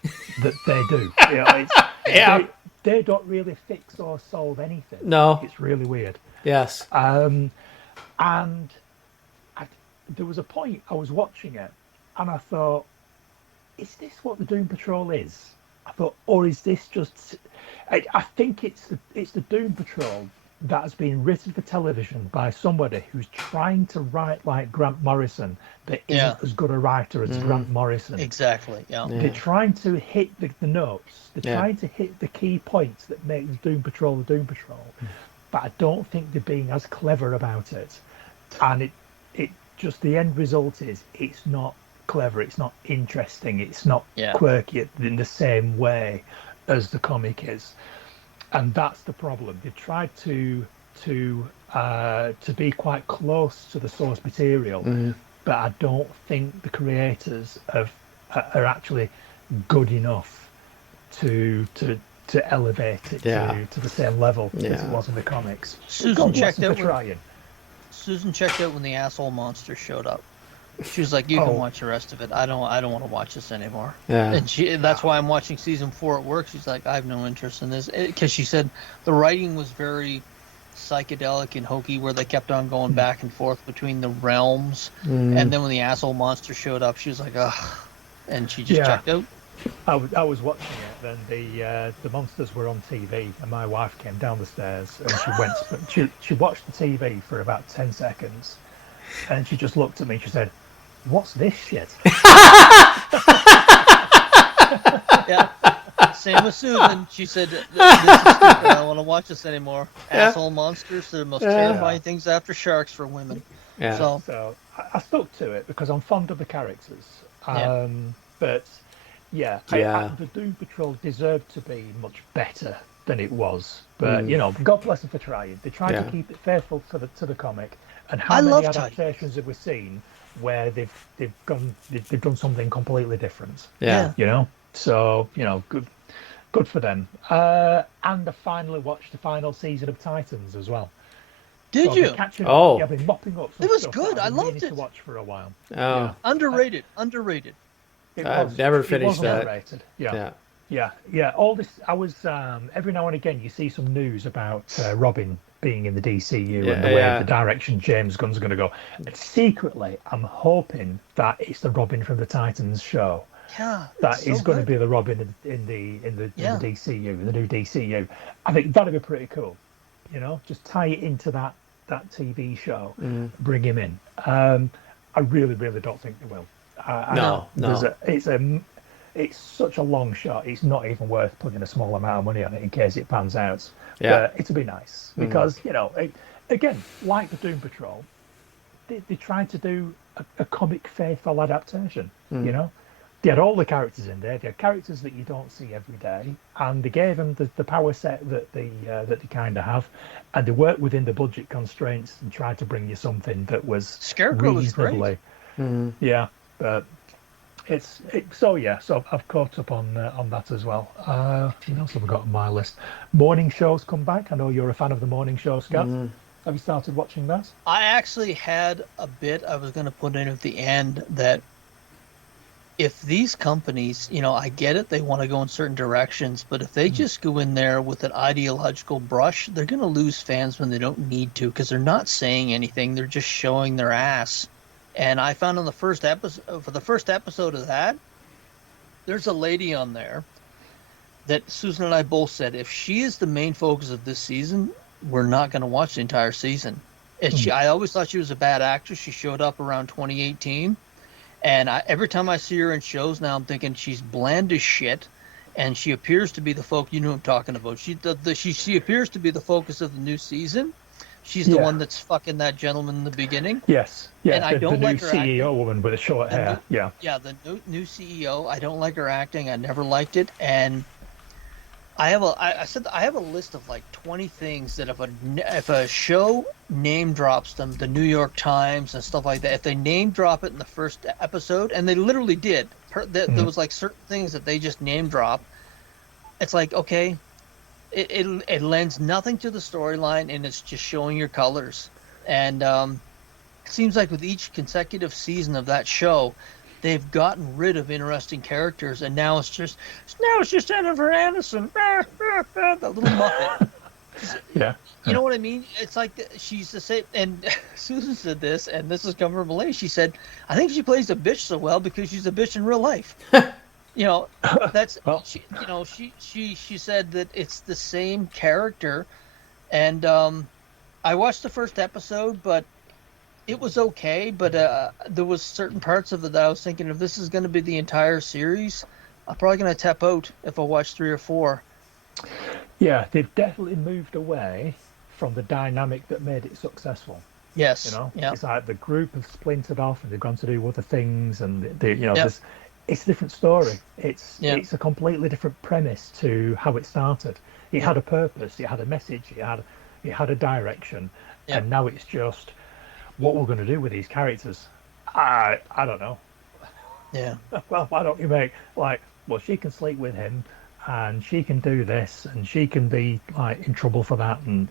they do. You know, Yeah. they don't really fix or solve anything. No. It's really weird. Yes. And there was a point I was watching it, and I thought, is this what the Doom Patrol is? I thought, or is this just? I think it's the Doom Patrol that has been written for television by somebody who's trying to write like Grant Morrison, but isn't as good a writer as Grant Morrison. Exactly. Yeah. They're trying to hit the notes. They're Yeah. trying to hit the key points that make the Doom Patrol the Doom Patrol. But I don't think they're being as clever about it. And it just the end result is it's not clever, it's not interesting, it's not quirky in the same way as the comic is. And that's the problem. They've tried to be quite close to the source material, but I don't think the creators are actually good enough to elevate it to the same level as it was in the comics. Susan God bless checked them out for trying. Susan checked out when the asshole monster showed up. She was like, "You can watch the rest of it. I don't want to watch this anymore." Yeah. And that's why I'm watching season 4 at work. She's like, "I have no interest in this," because she said the writing was very psychedelic and hokey, where they kept on going back and forth between the realms. And then when the asshole monster showed up, she was like, "Ugh," and she just checked out. I was watching it, then the monsters were on TV, and my wife came down the stairs, and she watched the TV for about 10 seconds, and she just looked at me and she said, "What's this shit?" Yeah. Same with Susan. She said, "This is stupid. I don't want to watch this anymore." Asshole monsters, they're the most terrifying things after sharks for women. Yeah. So I stuck to it because I'm fond of the characters. But the Doom Patrol deserved to be much better than it was. But God bless them for trying. They tried to keep it faithful to the comic. And how many adaptations have we seen where they've done something completely different. Yeah. You know, so good for them. And I finally watched the final season of Titans as well. Did So I've been you? catching Oh. up. Yeah, I've been mopping up. Some It was stuff good. that I I've been loved meaning it. to watch for a while. Oh. Underrated. It I've never it finished was that. underrated. Yeah. Yeah. All this, I was every now and again you see some news about Robin being in the DCU and the way the direction James Gunn's going to go. And secretly, I'm hoping that it's the Robin from the Titans show. Yeah. That is going to be the Robin in the DCU, in the new DCU. I think that'd be pretty cool. You know, just tie it into that TV show, bring him in. I really don't think they will. No. It's such a long shot. It's not even worth putting a small amount of money on it in case it pans out. Yeah. But it'll be nice because again, like the Doom Patrol, they tried to do a comic faithful adaptation. You know, they had all the characters in there. They had characters that you don't see every day, and they gave them the power set that they kind of have, and they worked within the budget constraints and tried to bring you something that was Scarecrow was reasonably. great. Yeah, but so I've caught up on that as well. What else have I got on my list? Morning shows come back. I know you're a fan of the morning show, Scott. Have you started watching that? I actually had a bit I was going to put in at the end that if these companies, I get it, they want to go in certain directions, but if they just go in there with an ideological brush, they're going to lose fans when they don't need to because they're not saying anything. They're just showing their ass. And I found on the first episode, for the first episode of that, there's a lady on there that Susan and I both said, if she is the main focus of this season, we're not going to watch the entire season. I always thought she was a bad actress. She showed up around 2018. And every time I see her in shows now, I'm thinking she's bland as shit. And she appears to be the focus. You know what I'm talking about. She appears to be the focus of the new season. She's the one that's fucking that gentleman in the beginning. Yes. Yeah. And I don't the like new her CEO acting. woman with the short hair. Yeah. The new CEO. I don't like her acting. I never liked it. And I have a list of like 20 things that if a show name drops them, the New York Times and stuff like that, if they name drop it in the first episode, and they literally did, there was like certain things that they just name drop. It's like, okay, it lends nothing to the storyline, and it's just showing your colors. And it seems like with each consecutive season of that show, they've gotten rid of interesting characters, and now it's just Jennifer Aniston, that little muppet. Yeah. You know what I mean? It's like she's the same. And Susan said this, and this is coming from Malay. She said, "I think she plays a bitch so well because she's a bitch in real life." That's well. She said that it's the same character, and I watched the first episode, but it was okay. But there was certain parts of it that I was thinking, if this is going to be the entire series, I'm probably going to tap out if I watch 3 or 4. Yeah, they've definitely moved away from the dynamic that made it successful. Yes. It's like the group have splintered off and they've gone to do other things, and it's a different story. It's a completely different premise to how it started. It had a purpose, it had a message, it had a direction, and now it's just what we're going to do with these characters. I don't know. Yeah. Well, why don't you make she can sleep with him, and she can do this, and she can be like in trouble for that, and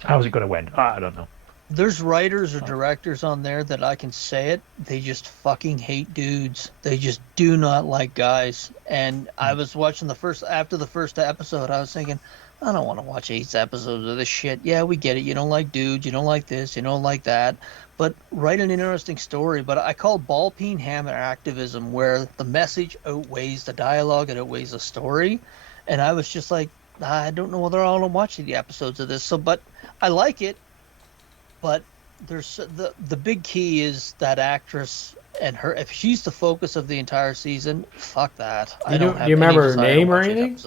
how's it going to end? I don't know. There's writers or directors on there that I can say it, they just fucking hate dudes. They just do not like guys. And I was watching after the first episode, I was thinking, I don't want to watch 8 episodes of this shit. Yeah, we get it. You don't like dudes. You don't like this. You don't like that. But write an interesting story. But I call ball peen hammer activism, where the message outweighs the dialogue, it outweighs the story. And I was just like, I don't know whether I want to watch the episodes of this. But I like it. But there's the big key is that actress and her. If she's the focus of the entire season, fuck that. Do you remember her name or anything?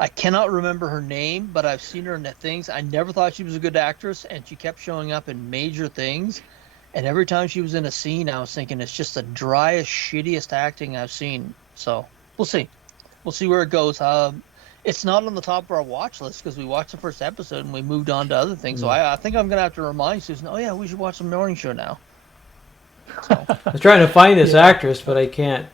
I cannot remember her name, but I've seen her in things. I never thought she was a good actress, and she kept showing up in major things. And every time she was in a scene, I was thinking it's just the driest, shittiest acting I've seen. So we'll see. We'll see where it goes. It's not on the top of our watch list because we watched the first episode and we moved on to other things. So I think I'm going to have to remind Susan, oh, yeah, we should watch the morning show now. I'm trying to find this actress, but I can't.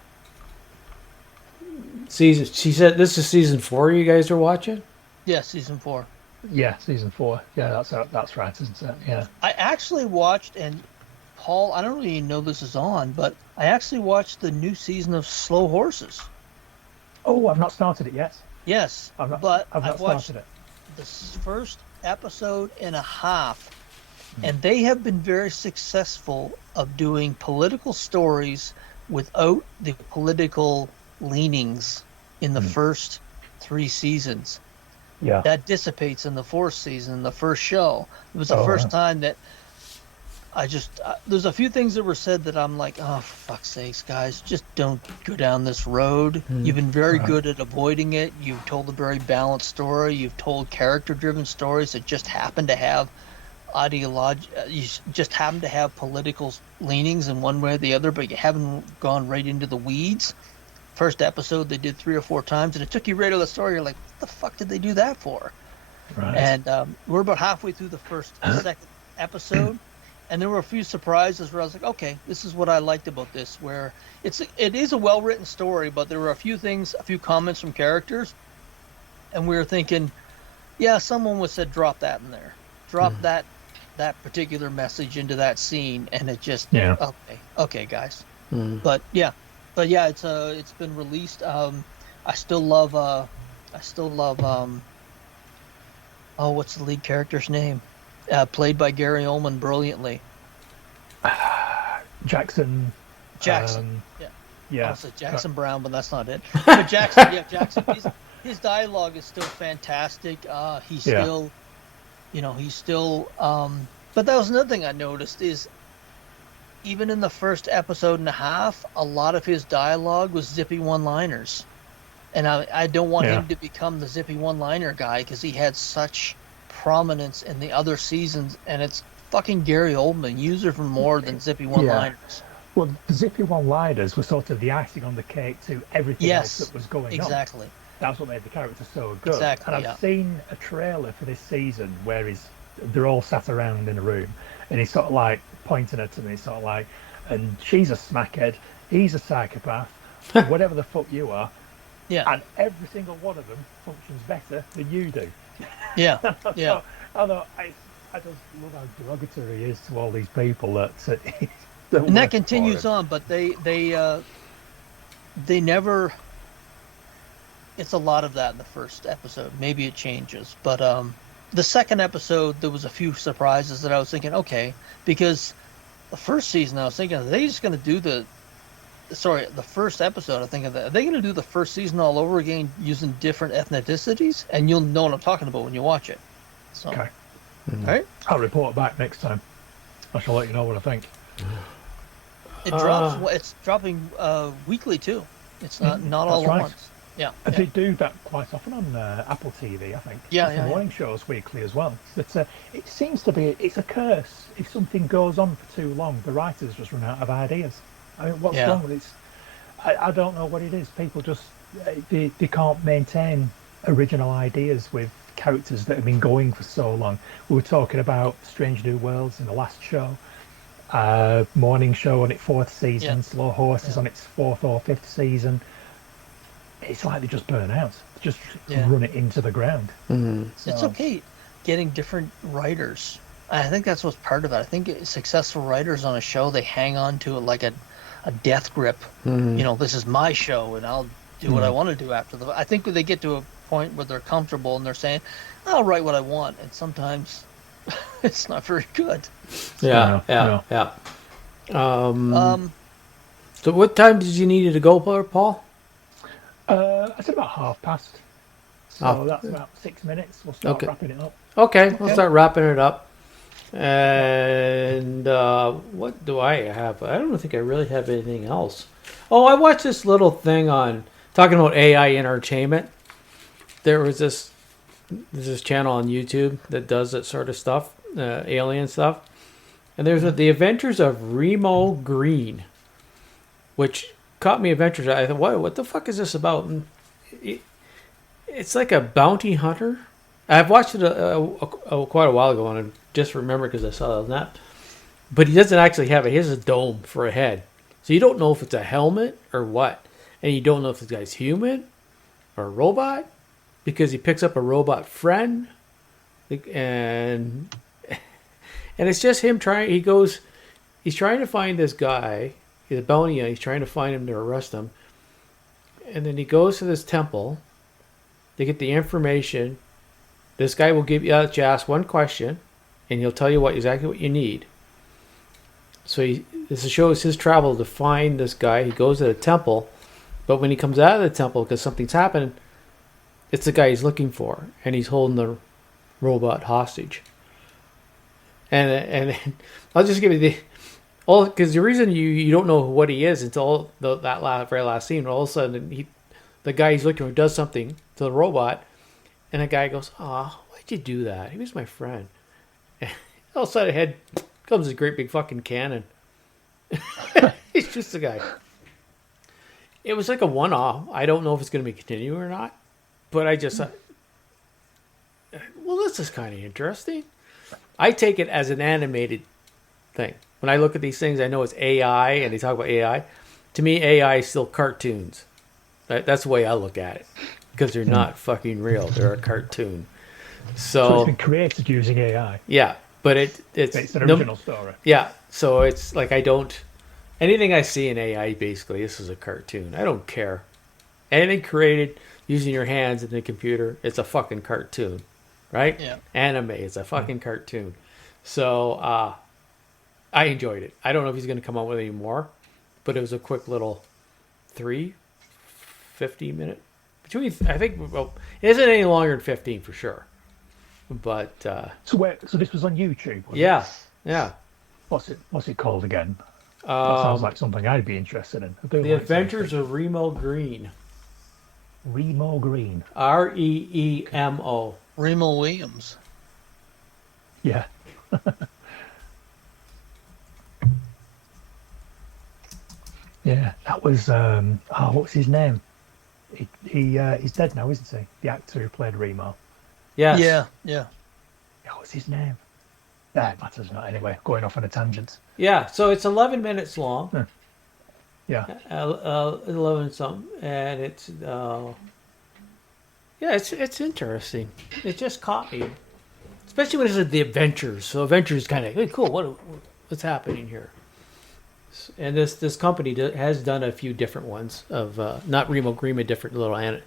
She said this is season 4 you guys are watching? Yeah, season 4. Yeah, season 4. Yeah, that's right, isn't it? Yeah. I actually watched, and Paul, I don't even know this is on, but I actually watched the new season of Slow Horses. Oh, I've not started it yet. Yes, I've not I've watched started it. the first episode and a half, and they have been very successful of doing political stories without the political leanings in the first 3 seasons. Yeah. That dissipates in the 4th season, the first show. It was the first time that I just there's a few things that were said that I'm like, oh, for fuck's sakes, guys, just don't go down this road. You've been very good at avoiding it. You've told a very balanced story. You've told character-driven stories that just happen to have you just happen to have political leanings in one way or the other, but you haven't gone right into the weeds. First episode they did 3 or 4 times, and it took you right out of the story. You're like, what the fuck did they do that for? Right. And we're about halfway through the second episode, and there were a few surprises where I was like, okay, this is what I liked about this, where it is a well-written story, but there were a few comments from characters, and we were thinking, yeah, someone would said drop that in there. Drop that particular message into that scene, and it just okay guys. But yeah, it's been released. I still love what's the lead character's name? Played by Gary Oldman brilliantly. Jackson. Yeah. I said Jackson Brown, but that's not it. But Jackson. His dialogue is still fantastic. He's still. But that was another thing I noticed is even in the first episode and a half, a lot of his dialogue was zippy one-liners. And I don't want him to become the zippy one-liner guy because he had such prominence in the other seasons, and it's fucking Gary Oldman. Use her for more than zippy one-liners. Yeah. Well, the zippy one-liners were sort of the icing on the cake to everything else that was going on. Exactly. That's what made the character so good. Exactly, and I've seen a trailer for this season where they're all sat around in a room, and he's sort of like pointing at him, and he's sort of like, and she's a smackhead, he's a psychopath, whatever the fuck you are. Yeah. And every single one of them functions better than you do. Yeah. Yeah. I just love how derogatory he is to all these people that and that continues on, but they never. It's a lot of that in the first episode. Maybe it changes, but the second episode there was a few surprises that I was thinking, okay, because the first season I was thinking, are they just going to do the first episode? I think, are they going to do the first season all over again using different ethnicities? And you'll know what I'm talking about when you watch it. So, okay. All right. I'll report back next time. I shall let you know what I think. It drops. It's dropping weekly too. It's not all at once. Yeah. They do that quite often on Apple TV, I think. Yeah. Morning shows weekly as well. But it seems to be it's a curse. If something goes on for too long, the writers just run out of ideas. I mean, what's wrong with it? I don't know what it is. People just they can't maintain original ideas with characters that have been going for so long. We were talking about Strange New Worlds in the last show. Morning Show on its 4th season. Slow Horses on its 4th or 5th season. It's like they just burn out. Just run it into the ground. Mm-hmm. So, it's okay getting different writers. I think that's what's part of it. I think successful writers on a show, they hang on to it like a death grip. Mm-hmm. This is my show, and I'll do what I want to do after the. I think when they get to a point where they're comfortable and they're saying, "I'll write what I want," and sometimes it's not very good. Yeah. So, what time did you need to go, Paul? I said about 5:30. So that's about 6 minutes. We'll start wrapping it up. Okay, we'll start wrapping it up. And what do I have? I don't think I really have anything else. Oh, I watched this little thing on talking about AI entertainment. There was this channel on YouTube that does that sort of stuff, alien stuff. And there's The Adventures of Remo Green, which caught me adventures. I thought, what the fuck is this about? And it's like a bounty hunter. I've watched it quite a while ago, and I just remember because I saw it on that. but he doesn't actually have it. He has a dome for a head. So you don't know if it's a helmet or what. And you don't know if this guy's human or a robot because he picks up a robot friend. And it's just him he's trying to find this guy, the bounty, he's trying to find him to arrest him. And then he goes to this temple. They get the information. This guy will give you ask one question, and he'll tell you exactly what you need. So this shows his travel to find this guy. He goes to the temple, but when he comes out of the temple because something's happened, it's the guy he's looking for, and he's holding the robot hostage. And I'll just give you because the reason you don't know what he is until that very last scene. All of a sudden, the guy he's looking for does something to the robot, and the guy goes, "Ah, why'd you do that? He was my friend." And all of a sudden, ahead comes a great big fucking cannon. He's just the guy. It was like a one-off. I don't know if it's going to be continuing or not, but I just thought, well, this is kind of interesting. I take it as an animated thing. When I look at these things, I know it's AI, and they talk about AI. To me, AI is still cartoons. That's the way I look at it, because they're not fucking real. They're a cartoon. So it's been created using AI. Yeah, but it's an original story. Yeah, so it's like anything I see in AI, basically, this is a cartoon. I don't care. Anything created using your hands in the computer, it's a fucking cartoon, right? Yeah. Anime, it's a fucking cartoon. So I enjoyed it. I don't know if he's going to come out with any more, but it was a quick little 50-minute. I think, well, it isn't any longer than 15 for sure. But so this was on YouTube. Was yeah, it? Yeah. What's it called again? That sounds like something I'd be interested in. The Adventures of Remo Green. Remo Green. Reemo. Remo Williams. Yeah. Yeah, that was what's his name? He's dead now, isn't he? The actor who played Remo. Yes. Yeah. Yeah, what's his name? That matters not anyway. Going off on a tangent. Yeah, so it's 11 minutes long. Yeah. 11 something, and it's it's interesting. It just caught me, especially when it's the Adventures. So Adventures is kind of hey, cool. What's happening here? And this company has done a few different ones of not Remo Green, but different little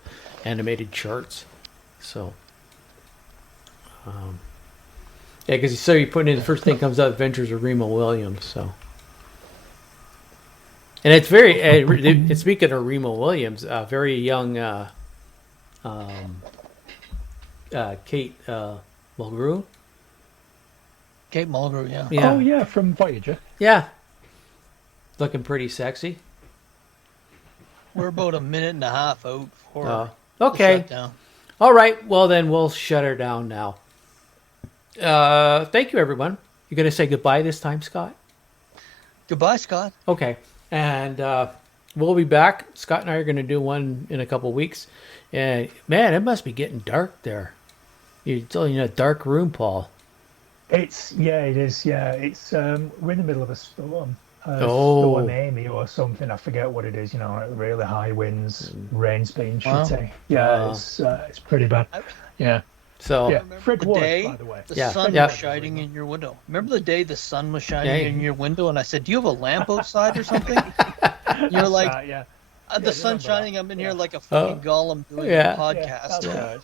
animated charts. So, yeah, because you put in the first thing comes up, Adventures of Remo Williams. So, and it's very. And speaking of Remo Williams, very young Kate Mulgrew. Kate Mulgrew, yeah. Yeah. Oh yeah, from Voyager. Yeah. Looking pretty sexy. We're about a minute and a half out before okay. shutdown. All right. Well, then we'll shut her down now. Thank you, everyone. You're going to say goodbye this time, Scott? Goodbye, Scott. Okay. And we'll be back. Scott and I are going to do one in a couple weeks. And, man, it must be getting dark there. You're still in a dark room, Paul. It is. Yeah, it's we're in the middle of a storm. Storm Amy or something. I forget what it is. Like really high winds, rain's been shitty. Yeah, it's pretty bad. Yeah. So yeah, Fred the Ward, day by the way. the sun was shining in your window. Remember the day the sun was shining in your window, and I said, "Do you have a lamp outside or something?" You're like, "The sun's shining. I'm in here like a fucking golem doing a podcast." Right.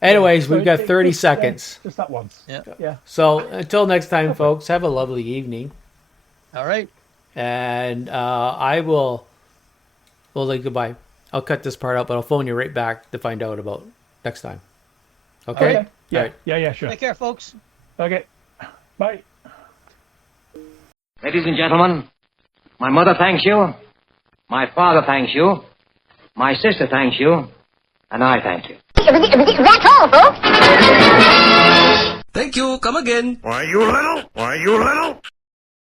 Anyways, we've got 30 seconds. Just that once. Yeah. So until next time, folks, have a lovely evening. All right. And we'll say goodbye. I'll cut this part out, but I'll phone you right back to find out about next time. Okay? Yeah. All right. Yeah, sure. Take care, folks. Okay. Bye. Ladies and gentlemen, my mother thanks you, my father thanks you, my sister thanks you, and I thank you. That's all, folks. Thank you. Come again. Why, you little?